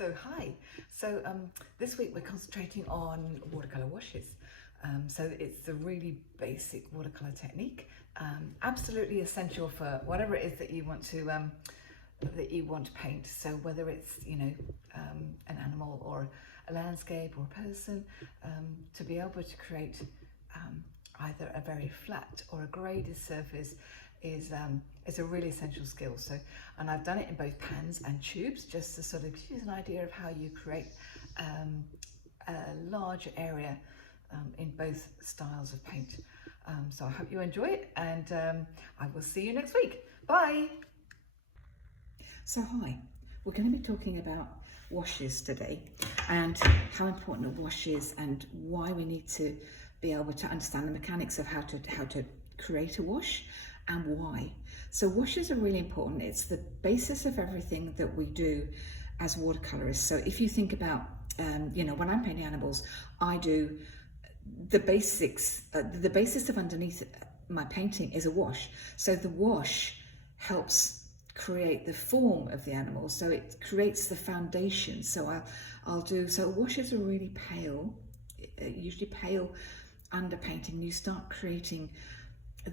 Hi. This week we're concentrating on watercolor washes. So it's the really basic watercolor technique, absolutely essential for whatever it is that you want to paint. So whether it's an animal or a landscape or a person, to be able to create either a very flat or a graded surface is a really essential skill. And I've done it in both pans and tubes, just to sort of give you an idea of how you create a large area in both styles of paint. So I hope you enjoy it, and I will see you next week. Bye. So hi, we're going to be talking about washes today, and how important a wash is, and why we need to be able to understand the mechanics of how to create a wash and why. So washes are really important. It's the basis of everything that we do as watercolorists. So if you think about, when I'm painting animals, I do the basics. The basis of underneath my painting is a wash. So the wash helps create the form of the animal. So it creates the foundation. So washes are really pale, usually pale underpainting. You start creating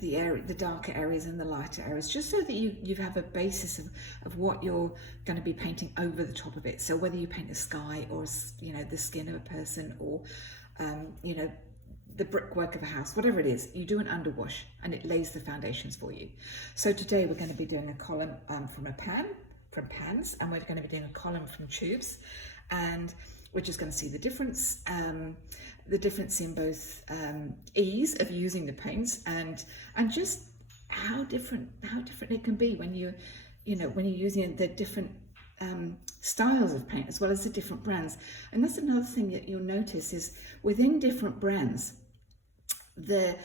the darker areas and the lighter areas, just so that you have a basis of what you're going to be painting over the top of it. So whether you paint the sky, or the skin of a person, or the brickwork of a house, whatever it is, you do an underwash and it lays the foundations for you. So today we're going to be doing a column from pans, and we're going to be doing a column from tubes, and we're just going to see the difference in both ease of using the paints and just how different it can be when you're using the different styles of paint, as well as the different brands. And that's another thing that you'll notice is within different brands, the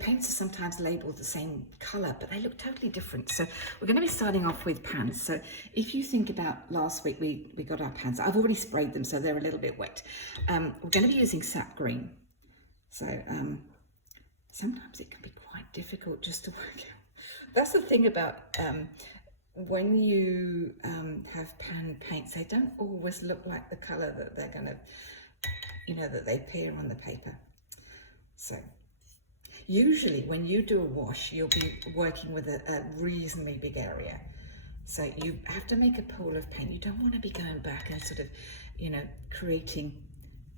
paints are sometimes labeled the same color, but they look totally different. So we're going to be starting off with pans. So if you think about last week, we got our pans. I've already sprayed them, so they're a little bit wet. We're going to be using sap green. So sometimes it can be quite difficult just to work out. That's the thing about when you have pan paints, they don't always look like the color that they're going to, that they appear on the paper. So usually when you do a wash, you'll be working with a reasonably big area. So you have to make a pool of paint. You don't want to be going back and sort of, creating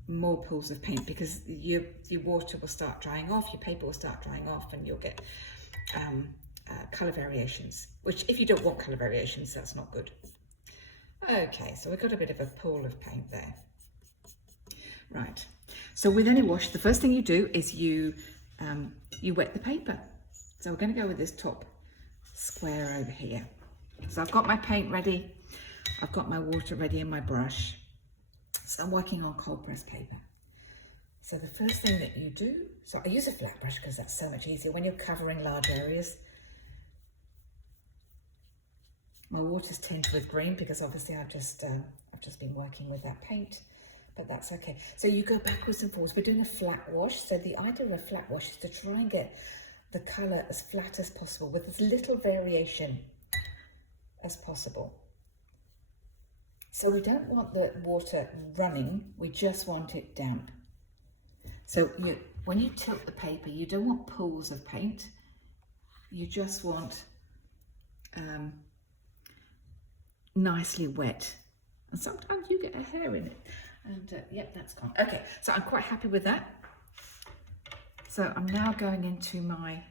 more pools of paint, because your water will start drying off, your paper will start drying off, and you'll get color variations, which if you don't want color variations, that's not good. Okay, so we've got a bit of a pool of paint there. Right, so with any wash, the first thing you do is you wet the paper. So we're going to go with this top square over here. So I've got my paint ready, I've got my water ready and my brush. So I'm working on cold pressed paper. So the first thing that you do, so I use a flat brush because that's so much easier when you're covering large areas. My water's tinged with green because obviously I've just been working with that paint. But that's okay. So you go backwards and forwards. We're doing a flat wash. So the idea of a flat wash is to try and get the colour as flat as possible with as little variation as possible. So we don't want the water running, we just want it damp. So when you tilt the paper, you don't want pools of paint. You just want nicely wet. And sometimes you get a hair in it. And yep, that's gone. Okay, so I'm quite happy with that. So I'm now going into I'm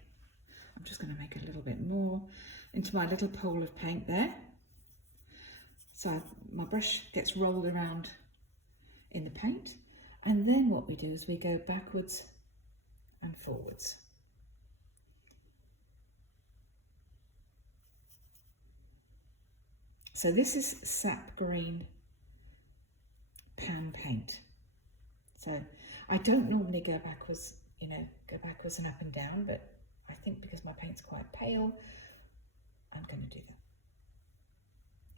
just going to make a little bit more into my little pool of paint there. So my brush gets rolled around in the paint, and then what we do is we go backwards and forwards. So this is sap green pan paint. So I don't normally go backwards and up and down, but I think because my paint's quite pale, I'm going to do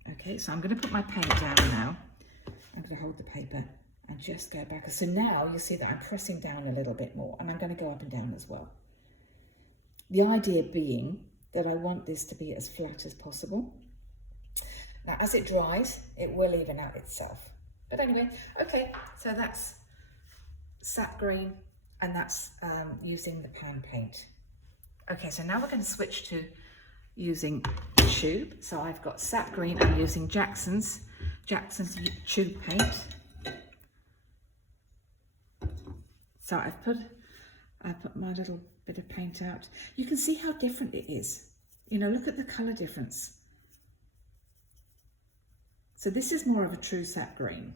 that. Okay, so I'm going to put my paint down now. I'm going to hold the paper and just go back. So now you'll see that I'm pressing down a little bit more, and I'm going to go up and down as well. The idea being that I want this to be as flat as possible. Now, as it dries, it will even out itself. But anyway, okay, so that's sap green, and that's using the pan paint. Okay, so now we're going to switch to using tube. So I've got sap green. I'm using Jackson's tube paint. So I've put my little bit of paint out. You can see how different it is. You know, look at the colour difference. So this is more of a true sap green.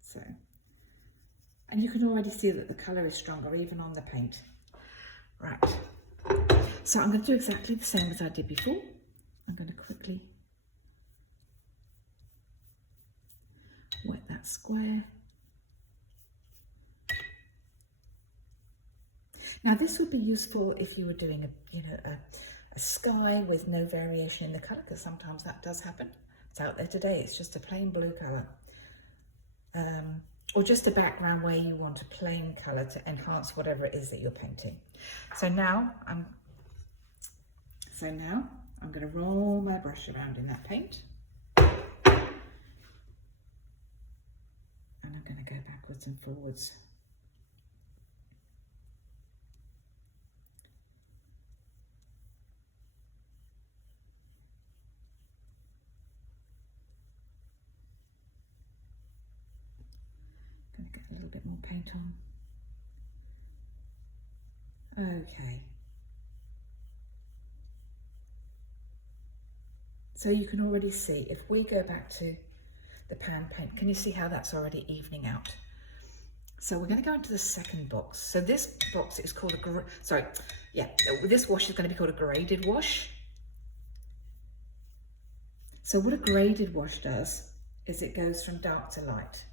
So, and you can already see that the colour is stronger even on the paint. Right. So I'm going to do exactly the same as I did before. I'm going to quickly wet that square. Now this would be useful if you were doing a sky with no variation in the colour, because sometimes that does happen. It's out there today, it's just a plain blue colour. Or just a background where you want a plain colour to enhance whatever it is that you're painting. So now I'm going to roll my brush around in that paint. And I'm going to go backwards and forwards. Going to get a little bit more paint on. Okay. So you can already see, if we go back to the pan paint, can you see how that's already evening out? So we're going to go into the second box. So this box is called this wash is going to be called a graded wash. So what a graded wash does is it goes from dark to light.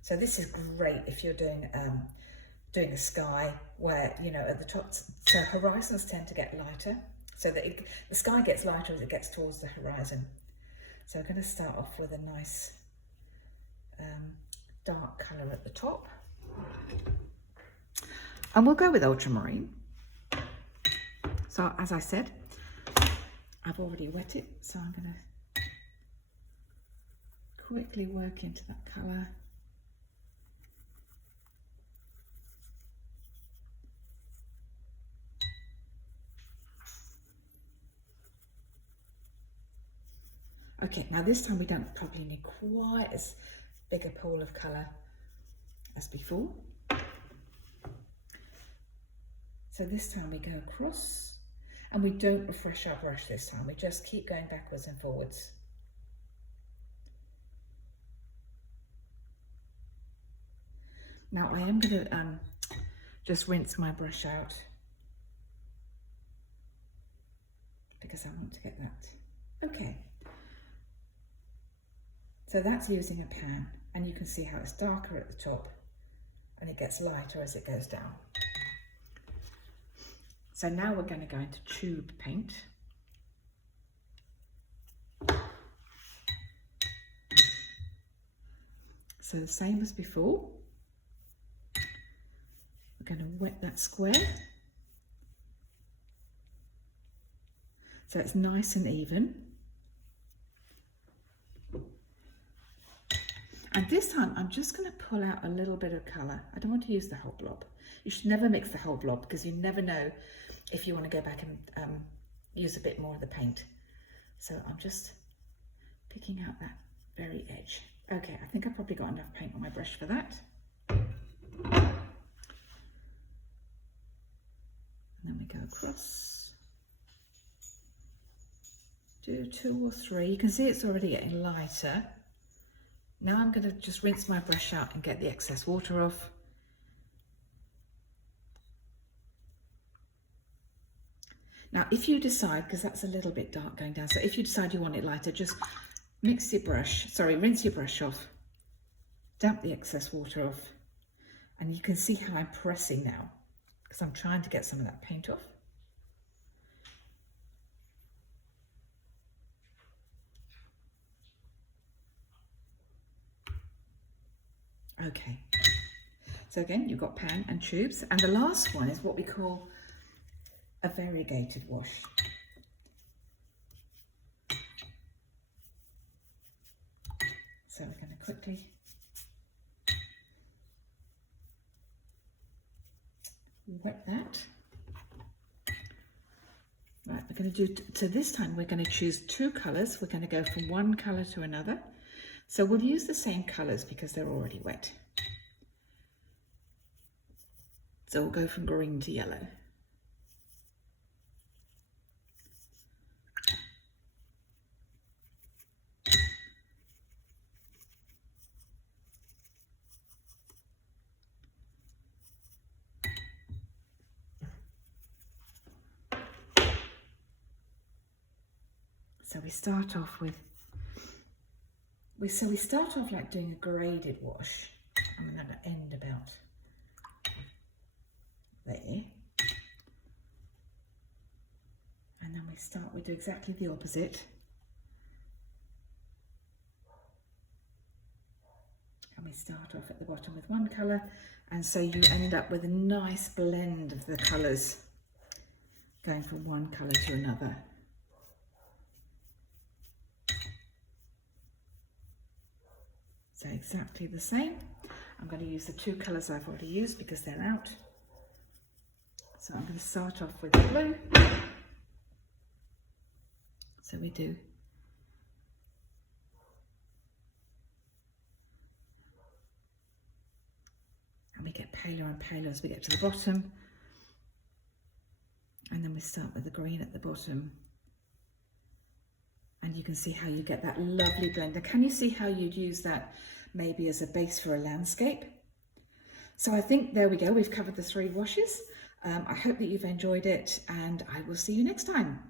So this is great if you're doing a sky where, you know, at the top, so horizons tend to get lighter. So that the sky gets lighter as it gets towards the horizon. So we're going to start off with a nice dark colour at the top. And we'll go with ultramarine. So as I said, I've already wet it, so I'm going to quickly work into that colour. Okay, now this time we don't probably need quite as big a pool of colour as before. So this time we go across, and we don't refresh our brush this time, we just keep going backwards and forwards. Now I am going to just rinse my brush out, because I want to get that. Okay. So that's using a pan, and you can see how it's darker at the top and it gets lighter as it goes down. So now we're going to go into tube paint. So the same as before, we're going to wet that square so it's nice and even. And this time I'm just going to pull out a little bit of colour. I don't want to use the whole blob. You should never mix the whole blob, because you never know if you want to go back and use a bit more of the paint. So I'm just picking out that very edge. Okay, I think I've probably got enough paint on my brush for that. And then we go across. Do 2 or 3. You can see it's already getting lighter. Now I'm going to just rinse my brush out and get the excess water off. Now if you decide, because that's a little bit dark going down, so if you decide you want it lighter, just rinse your brush off, damp the excess water off, and you can see how I'm pressing now, because I'm trying to get some of that paint off. Okay, so again, you've got pan and tubes, and the last one is what we call a variegated wash. So we're going to quickly wet that. Right, we're going to do, so this time we're going to choose 2 colours. We're going to go from one colour to another. So we'll use the same colours because they're already wet. So we'll go from green to yellow. So we start off with, we start off like doing a graded wash. I'm going to end about there. And then we do exactly the opposite. And we start off at the bottom with one colour, and so you end up with a nice blend of the colours going from one colour to another. So exactly the same. I'm going to use the 2 colours I've already used because they're out. So I'm going to start off with the blue. So we do and we get paler and paler as we get to the bottom. And then we start with the green at the bottom. And you can see how you get that lovely blend. And can you see how you'd use that maybe as a base for a landscape? So I think there we go. We've covered the 3 washes. I hope that you've enjoyed it, and I will see you next time.